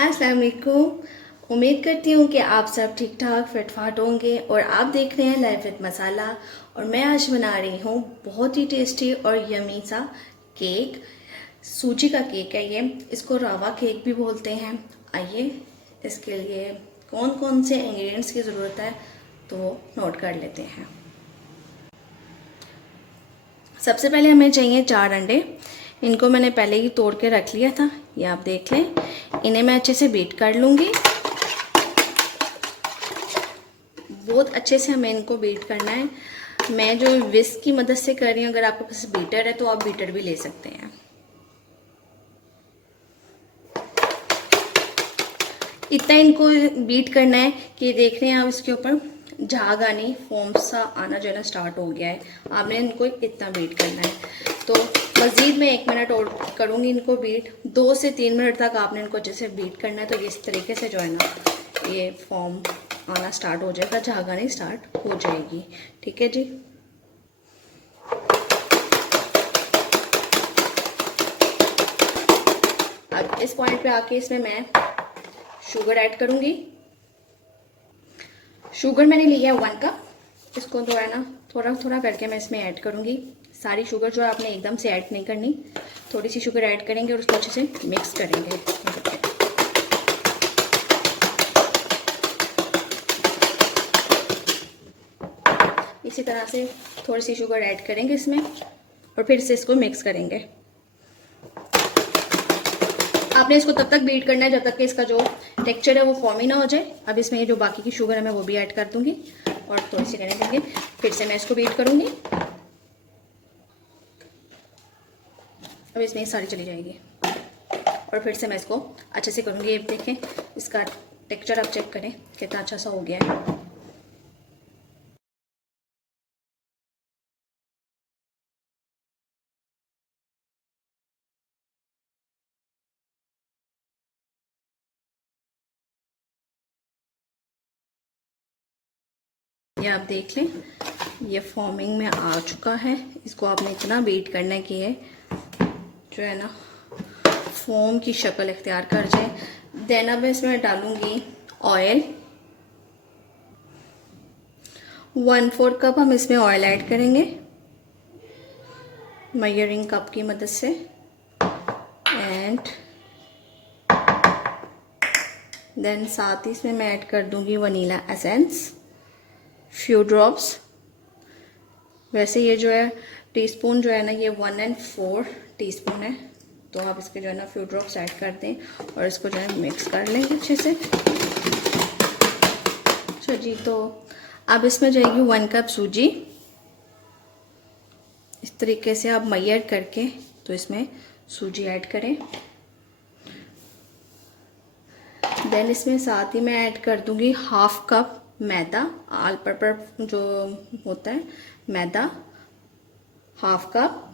अस्सलाम वालेकुम। उम्मीद करती हूँ कि आप सब ठीक ठाक फिट फाट होंगे और आप देख रहे हैं लाइफ विद मसाला। और मैं आज बना रही हूँ बहुत ही टेस्टी और यमी सा केक। सूजी का केक है ये, इसको रावा केक भी बोलते हैं। आइए इसके लिए कौन कौन से इंग्रेडिएंट्स की ज़रूरत है तो वो नोट कर लेते हैं। सबसे पहले हमें चाहिए 4 अंडे। इनको मैंने पहले ही तोड़ के रख लिया था, ये आप देख लें। इन्हें मैं अच्छे से बीट कर लूँगी। बहुत अच्छे से हमें इनको बीट करना है। मैं जो विस्क की मदद से कर रही हूँ, अगर आपके पास बीटर है तो आप बीटर भी ले सकते हैं। इतना इनको बीट करना है कि देख रहे हैं आप इसके ऊपर झाग आनी, फोम सा आना जो है ना स्टार्ट हो गया है। आपने इनको इतना बीट करना है। तो मज़ीद मैं 1 मिनट और करूँगी इनको बीट। 2 से 3 मिनट तक आपने इनको अच्छे से बीट करना है। तो इस तरीके से जो है ना ये फॉर्म आना स्टार्ट हो जाएगा, झाग आनी स्टार्ट हो जाएगी। ठीक है जी। अब इस पॉइंट पे आके इसमें मैं शुगर ऐड करूँगी। शुगर मैंने लिया है 1 कप। इसको जो है ना थोड़ा थोड़ा करके मैं इसमें ऐड करूँगी। सारी शुगर जो है आपने एकदम से ऐड नहीं करनी, थोड़ी सी शुगर ऐड करेंगे और उसको अच्छे से मिक्स करेंगे। इसी तरह से थोड़ी सी शुगर ऐड करेंगे इसमें और फिर से इसको मिक्स करेंगे। आपने इसको तब तक बीट करना है जब तक कि इसका जो टेक्सचर है वो फॉर्म ही ना हो जाए। अब इसमें ये जो बाकी की शुगर है मैं वो भी ऐड कर दूंगी और थोड़ी सी रहने देंगे। फिर से मैं इसको बीट करूंगी। अब इसमें सारी चली जाएगी और फिर से मैं इसको अच्छे से करूंगी। ये देखें इसका टेक्सचर आप चेक करें कितना अच्छा सा हो गया है। ये आप देख लें ये फॉर्मिंग में आ चुका है। इसको आपने इतना बीट करना है कि ये जो है ना फोम की शक्ल इख्तियार कर जाए। देन अब इसमें डालूंगी ऑयल। 1/4 कप हम इसमें ऑयल ऐड करेंगे मेजरिंग कप की मदद से। एंड देन साथ ही इसमें मैं ऐड कर दूंगी वनीला एसेंस, फ्यू ड्रॉप्स। वैसे ये जो है टीस्पून जो है ना ये 1/4 टीस्पून है, तो आप इसके जो है ना फ्यू ड्रॉप्स ऐड कर दें और इसको जो है मिक्स कर लेंगे अच्छे से। अच्छा जी, तो अब इसमें जाएगी 1 कप सूजी। इस तरीके से आप मेजर करके तो इसमें सूजी ऐड करें। देन इसमें साथ ही मैं ऐड कर दूंगी 1/2 कप मैदा, ऑल पर्पस जो होता है मैदा, 1/2 कप।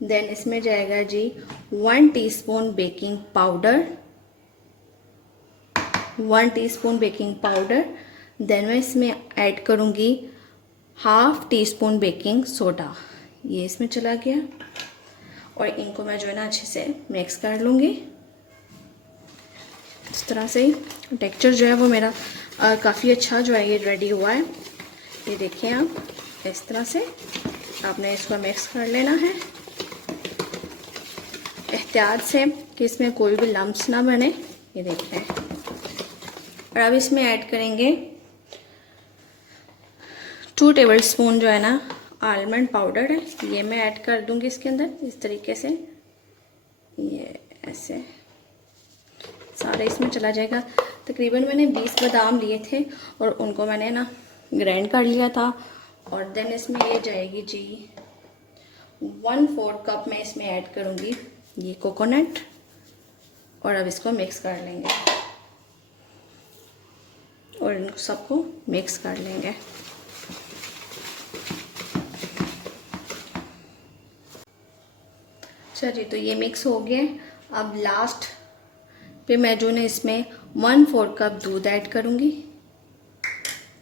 देन इसमें जाएगा जी 1 teaspoon baking powder, 1 teaspoon baking powder. Then मैं इसमें ऐड करूँगी 1/2 टीस्पून बेकिंग सोडा। ये इसमें चला गया और इनको मैं जो है ना अच्छे से मिक्स कर लूँगी। इस तरह से ही टेक्सचर जो है वो मेरा काफ़ी अच्छा जो है ये रेडी हुआ है। ये देखिए आप इस तरह से आपने इसको मिक्स कर लेना है एहतियात से कि इसमें कोई भी लम्प्स ना बने। ये देखते हैं। और अब इसमें ऐड करेंगे 2 टेबलस्पून जो है ना आलमंड पाउडर है, ये मैं ऐड कर दूंगी इसके अंदर। इस तरीके से ये ऐसे सारे इसमें चला जाएगा। तकरीबन मैंने 20 बादाम लिए थे और उनको मैंने ना ग्राइंड कर लिया था। और देन इसमें ये जाएगी जी 1/4 कप मैं इसमें ऐड करूँगी ये कोकोनट और अब इसको मिक्स कर लेंगे और इन सबको मिक्स कर लेंगे। चलिए, तो ये मिक्स हो गया। अब लास्ट पे मैं जो है इसमें 1/4 कप दूध ऐड करूँगी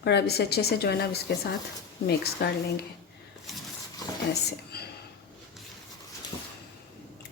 और अब इसे अच्छे से जो है ना इसके साथ मिक्स कर लेंगे ऐसे।